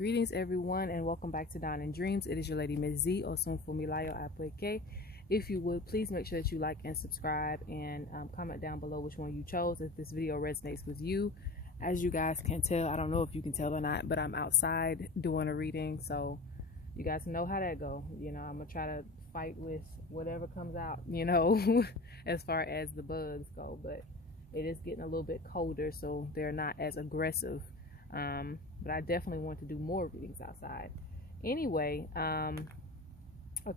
Greetings everyone and welcome back to Dawn and Dreams. It is your lady Ms.Z or ṣunfúnmiláyọ. If you would, please make sure that you like and subscribe and comment down below which one you chose if this video resonates with you. As you guys can tell, I don't know if you can tell or not, but I'm outside doing a reading, so you guys know how that go. You know, I'm gonna try to fight with whatever comes out, you know, as far as the bugs go, but it is getting a little bit colder, so they're not as aggressive. But I definitely want to do more readings outside. Anyway, a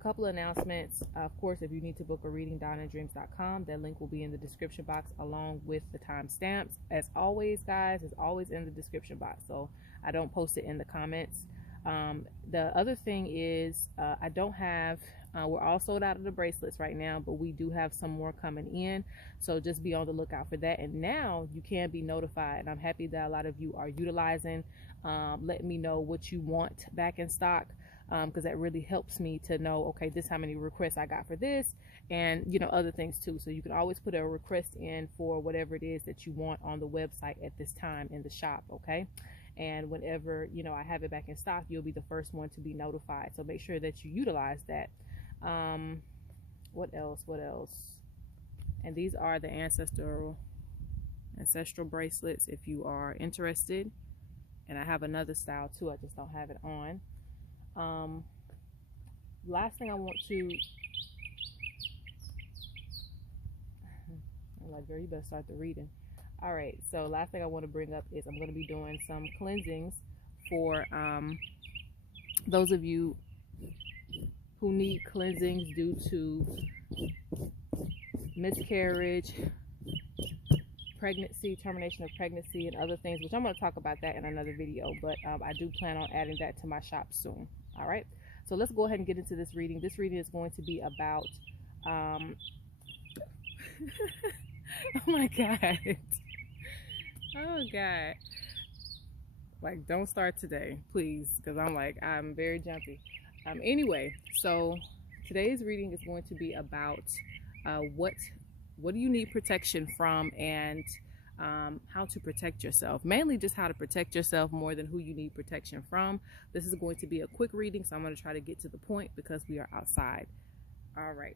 couple of announcements. Of course, if you need to book a reading, dawnanddreams.com. That link will be in the description box along with the timestamps. As always, guys, it's always in the description box, so I don't post it in the comments. The other thing is I don't have we're all sold out of the bracelets right now, but we do have some more coming in, so just be on the lookout for that. And now you can be notified, and I'm happy that a lot of you are utilizing letting me know what you want back in stock, because that really helps me to know, okay, this how many requests I got for this, and you know, other things too. So you can always put a request in for whatever it is that you want on the website at this time in the shop, okay? And whenever, you know, I have it back in stock, you'll be the first one to be notified. So make sure that you utilize that. What else? And these are the ancestral bracelets if you are interested. And I have another style too, I just don't have it on. Last thing I want to, I'm like, girl, you better start the reading. All right, so last thing I want to bring up is I'm going to be doing some cleansings for those of you who need cleansings due to miscarriage, pregnancy, termination of pregnancy, and other things, which I'm going to talk about that in another video, but I do plan on adding that to my shop soon. All right, so let's go ahead and get into this reading. This reading is going to be about oh my god. Oh god, like, don't start today please, because I'm very jumpy. Anyway, so today's reading is going to be about what do you need protection from, and how to protect yourself. Mainly just how to protect yourself more than who you need protection from. This is going to be a quick reading, so I'm going to try to get to the point because we are outside. All right.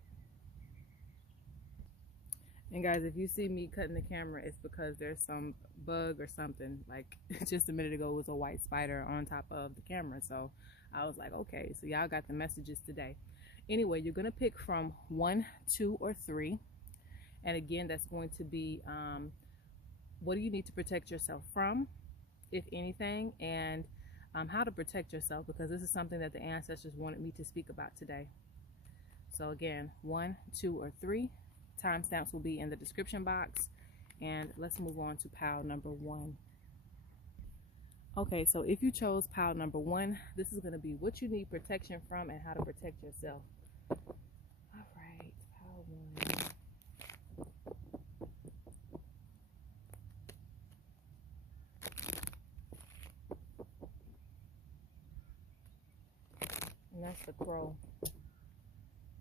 And guys, if you see me cutting the camera, it's because there's some bug or something. Like, just a minute ago, it was a white spider on top of the camera. So I was like, okay, so y'all got the messages today. Anyway, you're going to pick from 1, 2, or 3. And again, that's going to be what do you need to protect yourself from, if anything, and how to protect yourself, because this is something that the ancestors wanted me to speak about today. So again, 1, 2, or 3. Timestamps will be in the description box. And let's move on to pile number 1. Okay, so if you chose pile number 1, this is going to be what you need protection from and how to protect yourself. All right, pile 1. And that's the crow.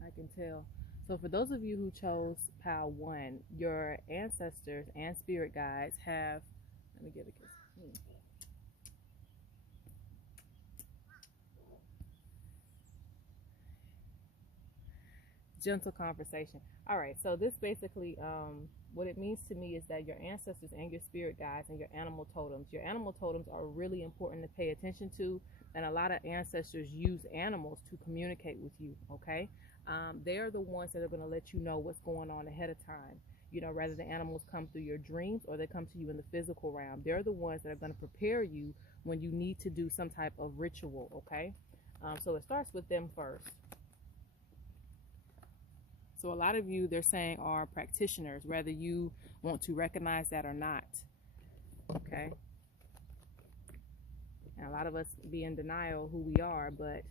I can tell. So for those of you who chose pile 1, your ancestors and spirit guides have, let me get a kiss. Gentle conversation. All right, so this basically, what it means to me is that your ancestors and your spirit guides and your animal totems are really important to pay attention to, and a lot of ancestors use animals to communicate with you, okay? They're the ones that are going to let you know what's going on ahead of time. You know, rather the animals come through your dreams or they come to you in the physical realm. They're the ones that are going to prepare you when you need to do some type of ritual, okay? So it starts with them first. So a lot of you, they're saying, are practitioners, whether you want to recognize that or not, okay? And a lot of us be in denial who we are, but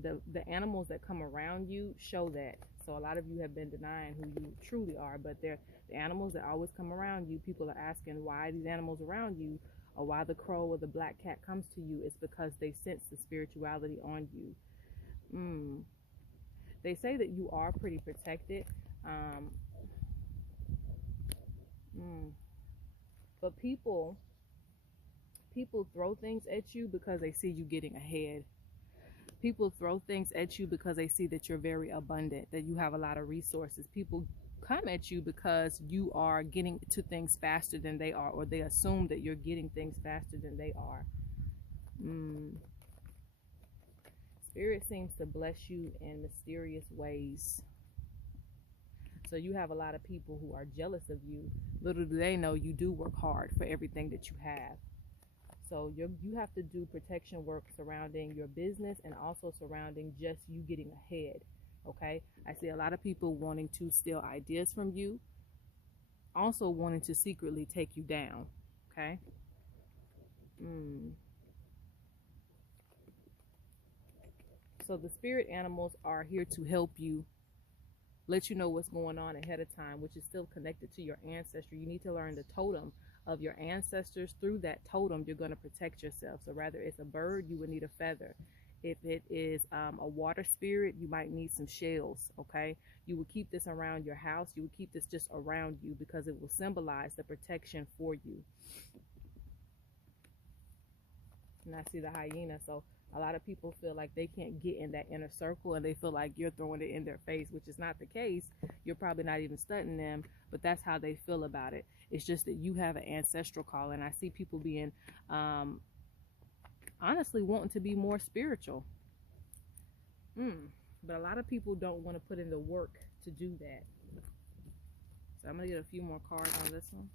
the animals that come around you show that. So a lot of you have been denying who you truly are, but they're the animals that always come around you. People are asking why these animals around you, or why the crow or the black cat comes to you. It's because they sense the spirituality on you. They say that you are pretty protected, but people People throw things at you because they see you getting ahead. People throw things at you because they see that you're very abundant, that you have a lot of resources. People come at you because you are getting to things faster than they are, or they assume that you're getting things faster than they are. Spirit seems to bless you in mysterious ways. So you have a lot of people who are jealous of you. Little do they know you do work hard for everything that you have. So you have to do protection work surrounding your business and also surrounding just you getting ahead. Okay, I see a lot of people wanting to steal ideas from you, also wanting to secretly take you down. Okay. So the spirit animals are here to help you, let you know what's going on ahead of time, which is still connected to your ancestry. You need to learn the totem of your ancestors. Through that totem, you're going to protect yourself. So rather it's a bird, you would need a feather. If it is a water spirit, you might need some shells. Okay, you will keep this around your house. You will keep this just around you because it will symbolize the protection for you. And I see the hyena. So a lot of people feel like they can't get in that inner circle, and they feel like you're throwing it in their face, which is not the case. You're probably not even studying them, but that's how they feel about it. It's just that you have an ancestral call, and I see people being honestly wanting to be more spiritual. But a lot of people don't want to put in the work to do that. So I'm going to get a few more cards on this one.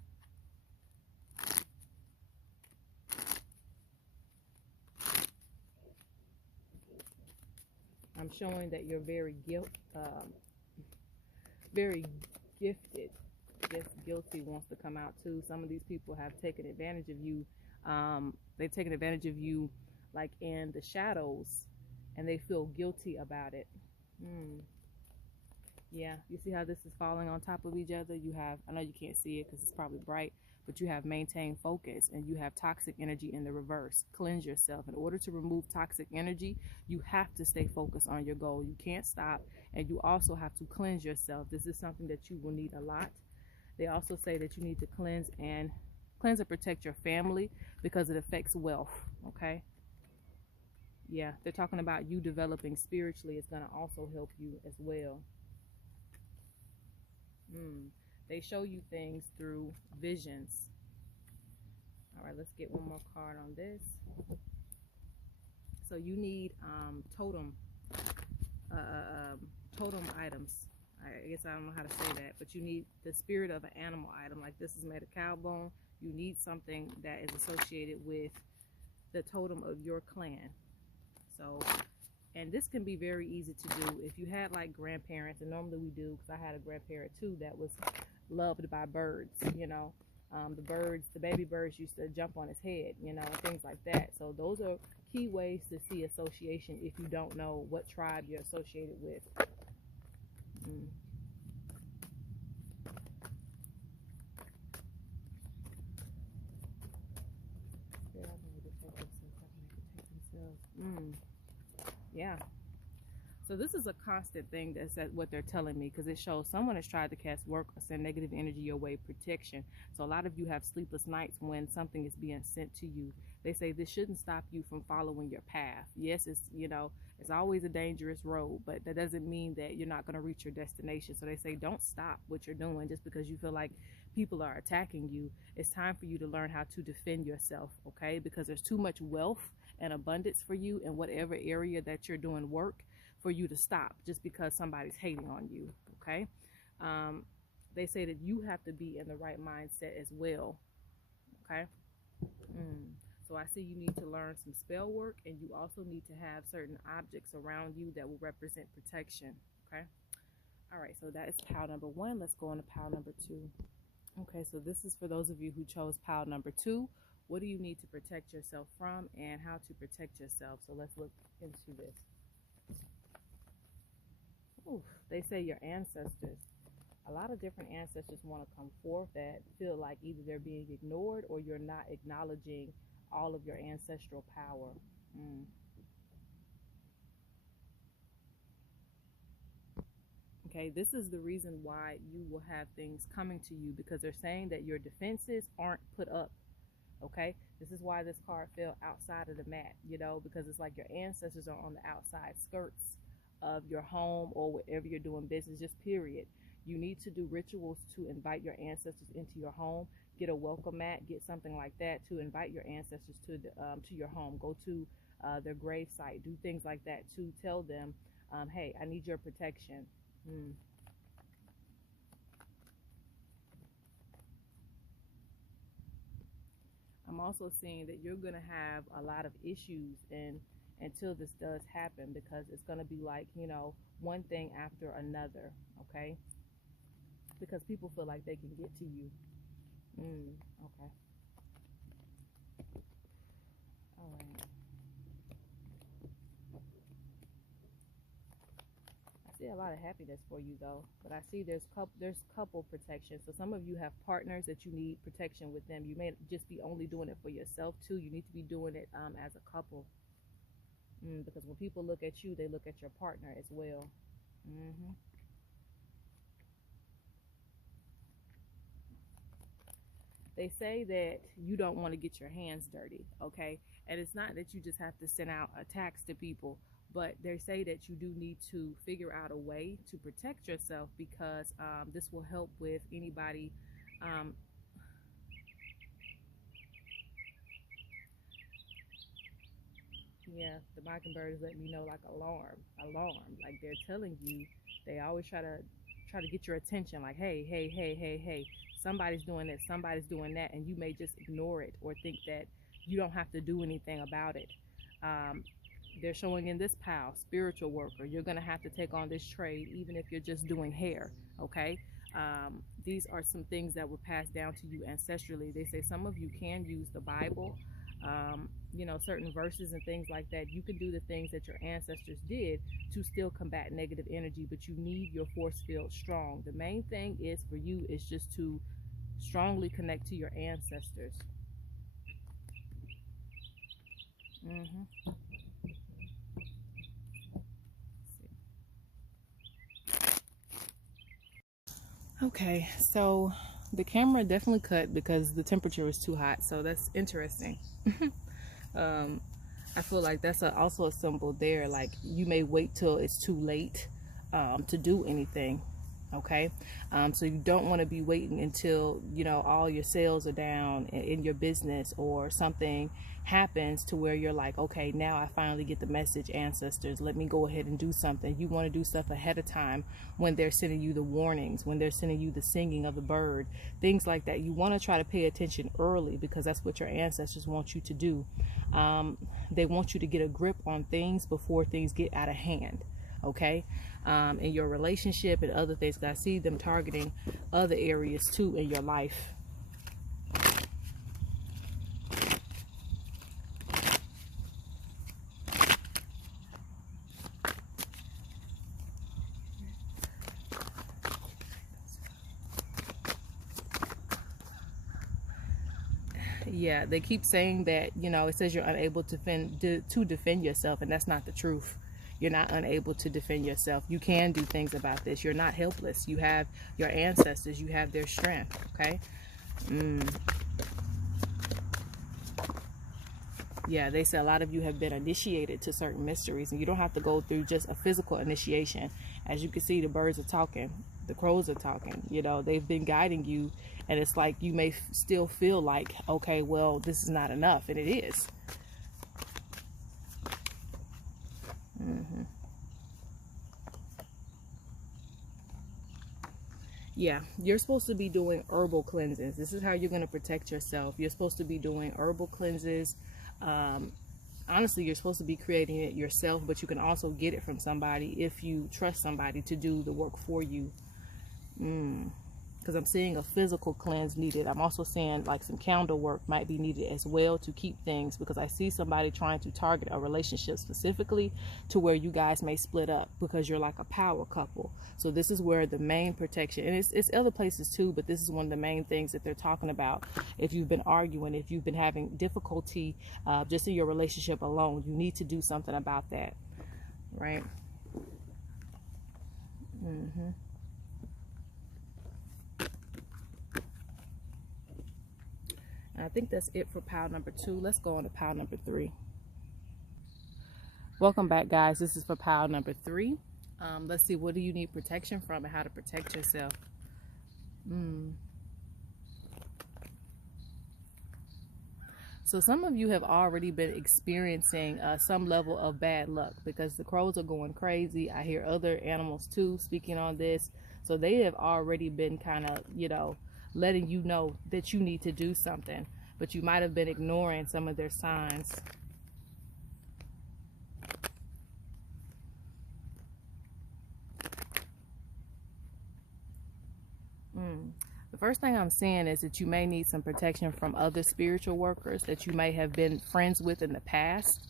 I'm showing that you're very gifted. Yes, guilty wants to come out too. Some of these people have taken advantage of you. They've taken advantage of you like in the shadows, and they feel guilty about it. Yeah, you see how this is falling on top of each other? You have, I know you can't see it because it's probably bright, but you have maintained focus, and you have toxic energy in the reverse. Cleanse yourself. In order to remove toxic energy, you have to stay focused on your goal. You can't stop, and you also have to cleanse yourself. This is something that you will need a lot. They also say that you need to cleanse and protect your family because it affects wealth. Okay. Yeah, they're talking about you developing spiritually. It's going to also help you as well. They show you things through visions. All right, let's get one more card on this. So you need totem items. I guess I don't know how to say that, but you need the spirit of an animal item. Like this is made of cow bone. You need something that is associated with the totem of your clan. So, and this can be very easy to do if you had like grandparents, and normally we do, because I had a grandparent too that was loved by birds. You know, the baby birds used to jump on his head, you know, and things like that. So those are key ways to see association if you don't know what tribe you're associated with. Yeah. So this is a constant thing. That's what they're telling me, because it shows someone has tried to cast work or send negative energy your way, protection. So a lot of you have sleepless nights when something is being sent to you. They say this shouldn't stop you from following your path. Yes, it's, you know, it's always a dangerous road, but that doesn't mean that you're not going to reach your destination. So they say don't stop what you're doing just because you feel like people are attacking you. It's time for you to learn how to defend yourself, okay? Because there's too much wealth and abundance for you in whatever area that you're doing work for you to stop just because somebody's hating on you, okay? They say that you have to be in the right mindset as well, okay? So I see you need to learn some spell work, and you also need to have certain objects around you that will represent protection, okay? All right, so that is pile number 1. Let's go on to pile number 2. Okay, so this is for those of you who chose pile number 2. What do you need to protect yourself from, and how to protect yourself? So let's look into this. Ooh, they say your ancestors. A lot of different ancestors want to come forth that feel like either they're being ignored or you're not acknowledging all of your ancestral power. Okay, this is the reason why you will have things coming to you, because they're saying that your defenses aren't put up Okay, this is why this card fell outside of the mat, you know, because it's like your ancestors are on the outside skirts of your home or wherever you're doing business, just period. You need to do rituals to invite your ancestors into your home. Get a welcome mat, get something like that to invite your ancestors to your home. Go to their grave site, do things like that to tell them, hey, I need your protection. I'm also seeing that you're going to have a lot of issues and until this does happen, because it's going to be like, you know, one thing after another. Okay, because people feel like they can get to you. Okay, all right. I see a lot of happiness for you though, but I see there's couple protection. So some of you have partners that you need protection with them. You may just be only doing it for yourself too. You need to be doing it as a couple, because when people look at you, they look at your partner as well. They say that you don't want to get your hands dirty, okay? And it's not that you just have to send out attacks to people, but they say that you do need to figure out a way to protect yourself, because this will help with anybody. Yeah, the mockingbirds let me know, like alarm, like they're telling you. They always try to get your attention, like, hey, hey, hey, hey, hey, somebody's doing this, somebody's doing that, and you may just ignore it or think that you don't have to do anything about it. Um, they're showing in this pile, spiritual worker. You're gonna have to take on this trade, even if you're just doing hair. Okay. These are some things that were passed down to you ancestrally. They say some of you can use the Bible, you know, certain verses and things like that. You can do the things that your ancestors did to still combat negative energy, but you need your force field strong. The main thing is for you is just to strongly connect to your ancestors. Okay, so the camera definitely cut because the temperature was too hot, so that's interesting. um, I feel like that's also a symbol there, like you may wait till it's too late to do anything. Okay, so you don't want to be waiting until, you know, all your sales are down in your business, or something happens to where you're like, okay, now I finally get the message, ancestors, let me go ahead and do something. You want to do stuff ahead of time, when they're sending you the warnings, when they're sending you the singing of the bird, things like that. You want to try to pay attention early, because that's what your ancestors want you to do. They want you to get a grip on things before things get out of hand. Okay, in your relationship and other things. I see them targeting other areas too in your life. Yeah, they keep saying that, you know, it says you're unable to defend yourself, and that's not the truth. You're not unable to defend yourself. You can do things about this. You're not helpless. You have your ancestors. You have their strength. Okay. Yeah, they say a lot of you have been initiated to certain mysteries, and you don't have to go through just a physical initiation. As you can see, the birds are talking, the crows are talking, you know, they've been guiding you, and it's like you may still feel like, okay, well, this is not enough, and it is. Yeah, you're supposed to be doing herbal cleanses. This is how you're going to protect yourself. You're supposed to be doing herbal cleanses. Honestly, you're supposed to be creating it yourself, but you can also get it from somebody if you trust somebody to do the work for you. Because I'm seeing a physical cleanse needed. I'm also seeing like some candle work might be needed as well to keep things, because I see somebody trying to target a relationship specifically to where you guys may split up, because you're like a power couple. So this is where the main protection, and it's other places too, but this is one of the main things that they're talking about. If you've been arguing, if you've been having difficulty just in your relationship alone, you need to do something about that, right? I think that's it for pile number 2. Let's go on to pile number 3. Welcome back, guys. This is for pile number 3. Let's see, what do you need protection from and how to protect yourself? So some of you have already been experiencing some level of bad luck because the crows are going crazy. I hear other animals too speaking on this. So they have already been kind of, you know, letting you know that you need to do something, but you might have been ignoring some of their signs. The first thing I'm seeing is that you may need some protection from other spiritual workers that you may have been friends with in the past,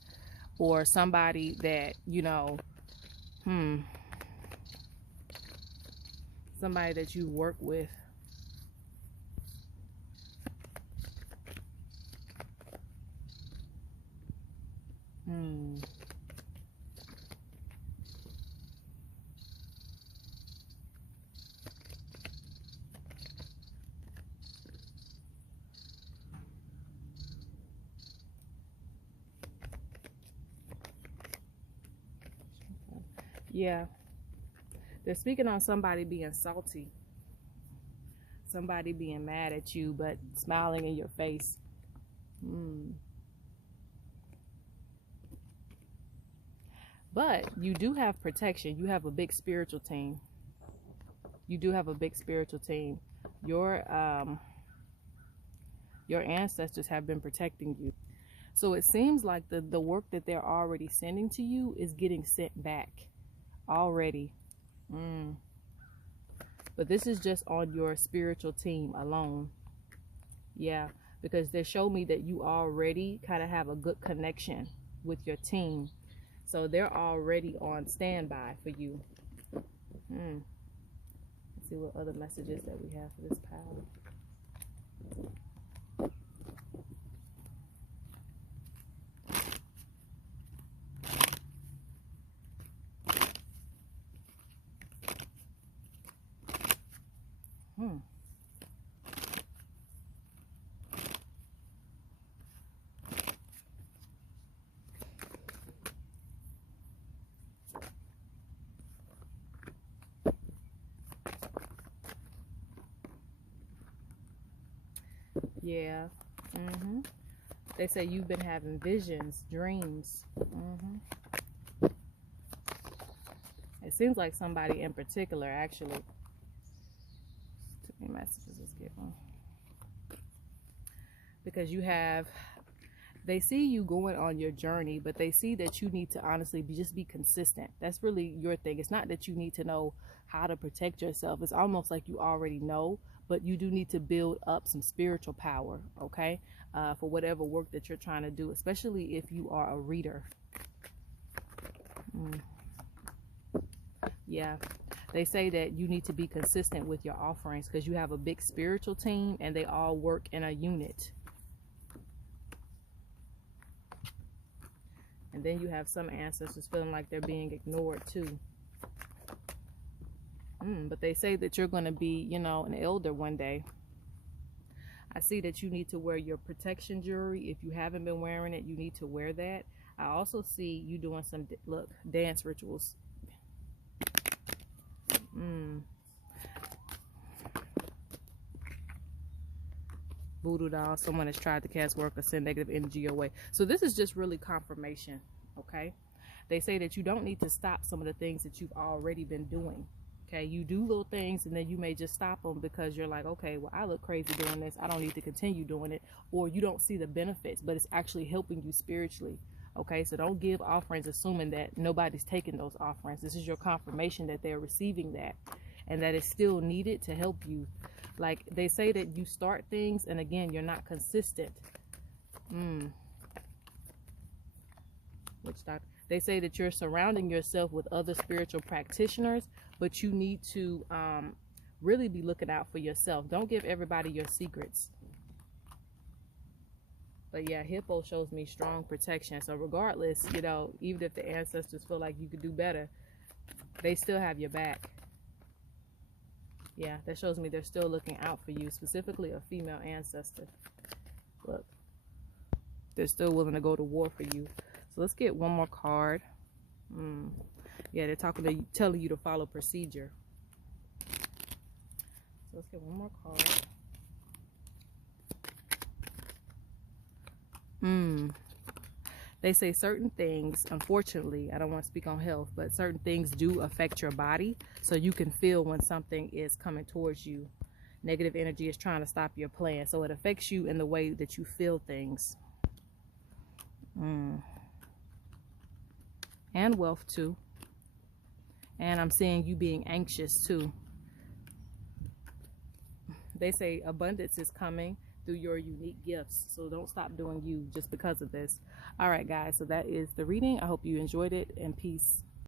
or somebody that, you know, somebody that you work with. Yeah, they're speaking on somebody being salty, somebody being mad at you but smiling in your face. But you do have protection. You have a big spiritual team. You do have a big spiritual team. Your ancestors have been protecting you. So it seems like the work that they're already sending to you is getting sent back already. But this is just on your spiritual team alone. Yeah, because they show me that you already kind of have a good connection with your team. So they're already on standby for you. Let's see what other messages that we have for this pile. Yeah. They say you've been having visions, dreams. It seems like somebody in particular, actually. Too many messages. Let's get one. Because you have, they see you going on your journey, but they see that you need to honestly just be consistent. That's really your thing. It's not that you need to know how to protect yourself. It's almost like you already know, but you do need to build up some spiritual power, okay, for whatever work that you're trying to do, especially if you are a reader. Yeah, they say that you need to be consistent with your offerings because you have a big spiritual team and they all work in a unit. And then you have some ancestors feeling like they're being ignored too. But they say that you're going to be, you know, an elder one day. I see that you need to wear your protection jewelry. If you haven't been wearing it, you need to wear that. I also see you doing some, dance rituals. Voodoo doll. Someone has tried to cast work or send negative energy your way. So this is just really confirmation, okay? They say that you don't need to stop some of the things that you've already been doing. Okay, you do little things and then you may just stop them because you're like, okay, well, I look crazy doing this. I don't need to continue doing it. Or you don't see the benefits, but it's actually helping you spiritually. Okay, so don't give offerings assuming that nobody's taking those offerings. This is your confirmation that they're receiving that and that it's still needed to help you. Like they say that you start things and again, you're not consistent. They say that you're surrounding yourself with other spiritual practitioners, but you need to really be looking out for yourself. Don't give everybody your secrets. But yeah, Hippo shows me strong protection. So regardless, you know, even if the ancestors feel like you could do better, they still have your back. Yeah, that shows me they're still looking out for you, specifically a female ancestor. Look, they're still willing to go to war for you. So let's get one more card. Yeah, they're talking to you, telling you to follow procedure. So let's get one more card. They say certain things, unfortunately, I don't want to speak on health, but certain things do affect your body. So you can feel when something is coming towards you. Negative energy is trying to stop your plan. So it affects you in the way that you feel things. And wealth too. And I'm seeing you being anxious too. They say abundance is coming through your unique gifts. So don't stop doing you just because of this. All right, guys. So that is the reading. I hope you enjoyed it, and peace.